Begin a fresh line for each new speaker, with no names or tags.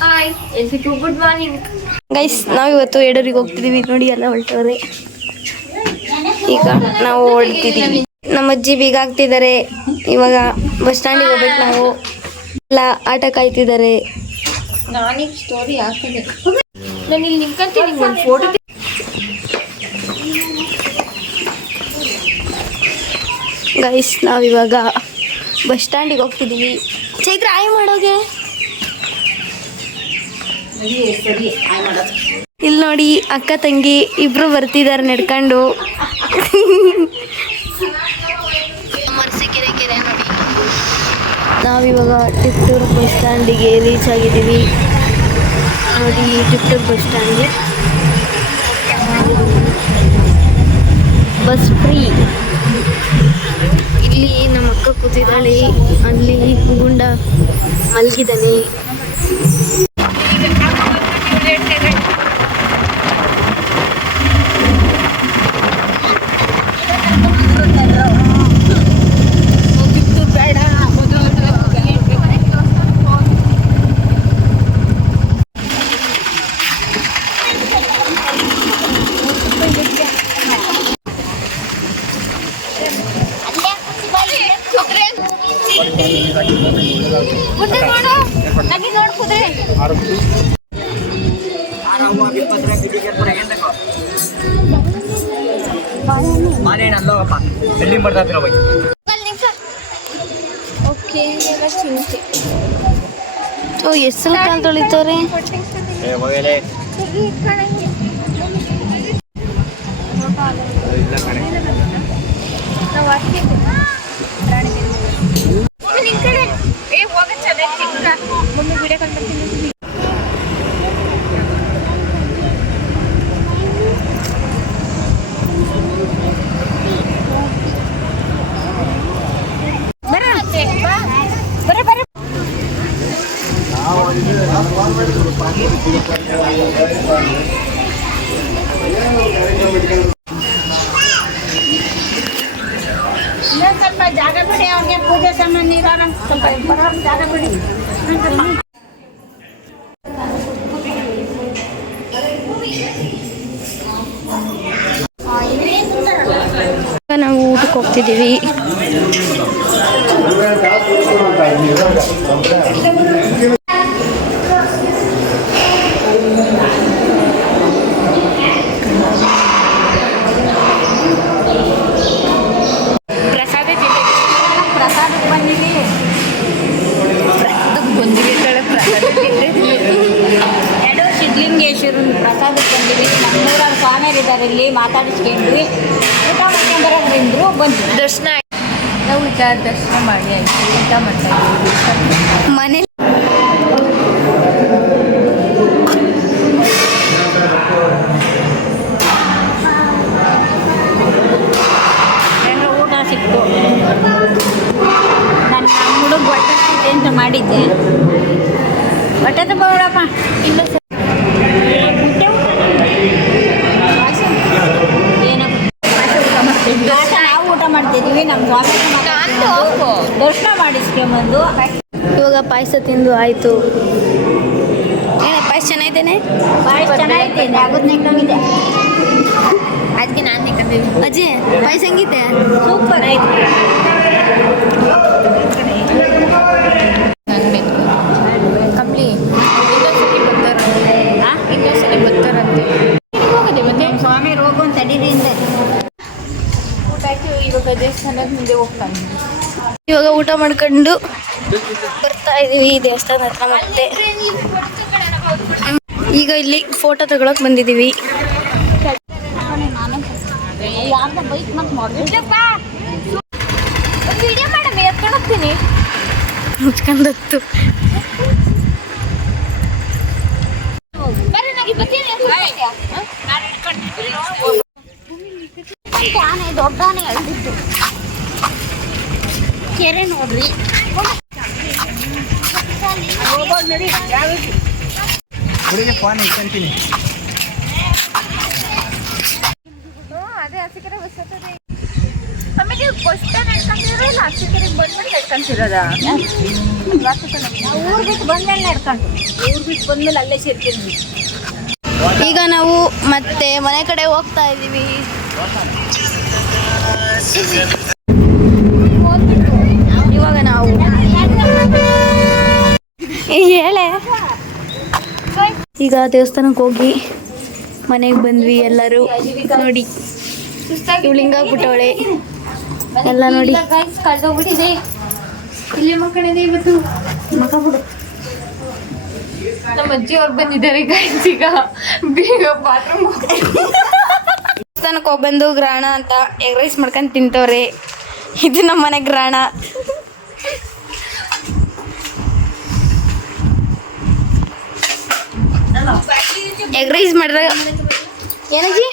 Hi ಎಲ್ರಿಗೂ good morning
guys ನಾವಿವತ್ತು ಎಡರಿಗೆ ಹೋಗ್ತಿದೀವಿ ನೋಡಿ ಎಲ್ಲ ಹೊರಟವ್ರೆ. ಈಗ ನಾವು ಹೊರಡ್ತಿದೀವಿ ನಮ್ಮ ಅಜ್ಜಿ ಬೀಗ ಹಾಕ್ತಿದ್ದಾರೆ ಇವಾಗ ಬಸ್ ಸ್ಟ್ಯಾಂಡಿಗೆ ಹೋಗ್ಬೇಕು ನಾವು. ಎಲ್ಲ ಆಟ ಕಾಯ್ತಿದ್ದಾರೆ.
ನಾನೀಗ ಸ್ಟೋರಿ ಹಾಕಿದೆ ನಾನು ಇಲ್ಲಿ ನಿಂತ್ಕೊಂತೀನಿ. ಒಂದು ಫೋಟೋ
ಗೈಸ್ ನಾವಿವಾಗ ಬಸ್ ಸ್ಟ್ಯಾಂಡಿಗೆ ಹೋಗ್ತಿದೀವಿ ಚೈತ್ರ ಆಯ್ ಮಾಡೋಗೆ. ಇಲ್ಲಿ ನೋಡಿ ಅಕ್ಕ ತಂಗಿ ಇಬ್ರು ಬರ್ತಿದ್ದಾರೆ ನಡ್ಕೊಂಡು. ನಾವಿವಾಗ ಟಿಪ್ಟೂರ್ ಬಸ್ ಸ್ಟ್ಯಾಂಡಿಗೆ ರೀಚ್ ಆಗಿದ್ದೀವಿ. ನೋಡಿ ಟಿಪ್ಟೂರ್ ಬಸ್ ಸ್ಟ್ಯಾಂಡ್ಗೆ. Bus free. ಇಲ್ಲಿ ನಮ್ಮ ಅಕ್ಕ ಕೂತಿದ್ದಾಳೆ. ಅಲ್ಲಿ ಗುಂಡ ಮಲಗಿದ್ದಾನೆ.
ಬೈ
ಓಕೆ
ಓ ಎಷ್ಟು ಕಾಲ್
ಹೋಗಲೇ ಇಲ್ಲ ಕಣೆ
ಸ್ವಲ್ಪ ಜಾಗ ಬಿಡಿ ಅವ್ರಿಗೆ ಪೂಜೆ ಸಾಮಾನು ಇರೋಣ ಸ್ವಲ್ಪ ಬರೋ ಜಾಗ ಬಿಡಿ
ನಾವು ಊಟಕ್ಕೆ ಹೋಗ್ತಿದ್ದೀವಿ
ಎರಡು ಸಿದ್ಧಲಿಂಗೇಶ್ವರನ ಪ್ರಸಾದಕ್ಕೆ ಬಂದಿವಿ ನಮ್ಮೂರಲ್ಲಿ ಸ್ವಾಮಿಯರು ಇದ್ದಾರೆ ಇಲ್ಲಿ ಮಾತಾಡಿಸ್ಕೊಂಡ್ವಿ ಊಟ ಮಾಡ್ಕೊಂಡು ಬಂದರು ಬಂದ್ವಿ.
ದರ್ಶನ ನಾವು ಊಟ ದರ್ಶನ ಮಾಡಿ ಆಯ್ತು. ಊಟ ಮಾಡ್ತಾ
ಮನೆ ಊಟ ಸಿಕ್ತು. ನನ್ನ ಹುಡುಗ ಬಟ್ಟೆ ಹಸಿತೆ ಅಂತ ಮಾಡಿದ್ದೆ. ತುಂಬ ಬಿಡಪ್ಪ ಇಲ್ಲ ಸರ್. ನಾವು ಊಟ ಮಾಡ್ತಿದ್ದೀವಿ. ನಮ್ಮ ದರ್ಶನ ಮಾಡಿಸ್ಕೊಂಬಂದು.
ಇವಾಗ ಪಾಯಸ ತಿಂದು ಆಯಿತು. ಏನ ಪಾಯಸ ಚೆನ್ನಾಗಿದ್ದೇನೆ?
ಪಾಯಸ ಚೆನ್ನಾಗಿದೆ
ಅದಕ್ಕೆ ನಾನು
ಅಜ್ಜಿ ಪಾಯಸ ಹೆಂಗಿದೆ?
ಸೂಪರ್. ಆಯ್ತು
ದೇವಸ್ಥಾನದ ಮುಂದೆ ಹೋಗ್ತಾನೆ
ಇವಾಗ ಊಟ ಮಾಡ್ಕೊಂಡು ಬರ್ತಾ ಇದೀವಿ ದೇವಸ್ಥಾನ ಹತ್ರ ಮತ್ತೆ. ಈಗ ಇಲ್ಲಿ ಫೋಟೋ ತಗೊಳಕ್ ಬಂದಿದೀವಿ
ಯಾರ್ದ
ಬರ್ತೀನಿ
ಆನೆ ದೊಡ್ಡ ಆನೆ ಎಳ್ದಿತ್ತು ಕೆರೆ ನೋಡ್ರಿ.
ಹುಡುಗಿ ಫೋನ್ ಇಟ್ಕೊಂತೀನಿ
ಅದೇ ಹಸಿಕರ ಆಮೇಲೆ ಬಸ್ ಸ್ಟ್ಯಾಂಡ್ ಇಲ್ಲ?
ಊರು ಬಿಟ್ಟು ಬಂದ್ಮೇಲೆ ಊರ್ ಬಿಟ್ಟು ಬಂದ್ಮೇಲೆ ಅಲ್ಲೇ ಸೇರ್ತೀನಿ
ಈಗ ನಾವು ಮತ್ತೆ ಮನೆ ಕಡೆ ಹೋಗ್ತಾ ಇದ್ದೀವಿ. ಇವಾಗ ನಾವು ಹೇಳೆ. ಈಗ ದೇವಸ್ಥಾನಕ್ಕೆ ಹೋಗಿ ಮನೆಗೆ ಬಂದ್ವಿ ಎಲ್ಲರೂ. ನೋಡಿ ಇವಳಿಂಗ ಬಿಟ್ಟವಳೆ ಎಲ್ಲ ನೋಡಿ.
ಕಳ್ದೋಗ್ಬಿಟ್ಟಿದೆ ಇಲ್ಲಿ ಮಕ್ಕಳಿದೆ ಇವತ್ತು.
ಮಗ ಬಿಡು.
ನಮ್ಮ ಅಜ್ಜಿ ಅವ್ರು ಬಂದಿದ್ದಾರೆ ಈಗ. ಬೇಗ ಬಾತ್ರೂಮ್
ದೇವಸ್ಥಾನಕ್ಕೆ ಹೋಗಿ ಬಂದು ಗ್ರಹಣ ಅಂತ ಎಗ್ ರೈಸ್ ಮಾಡ್ಕೊಂಡು ತಿಂತವ್ರಿ. ಇದು ನಮ್ಮ ಮನೆ ಗ್ರಹಣ ಎಗ್ ರೈಸ್ ಏನಜ್ಜಿ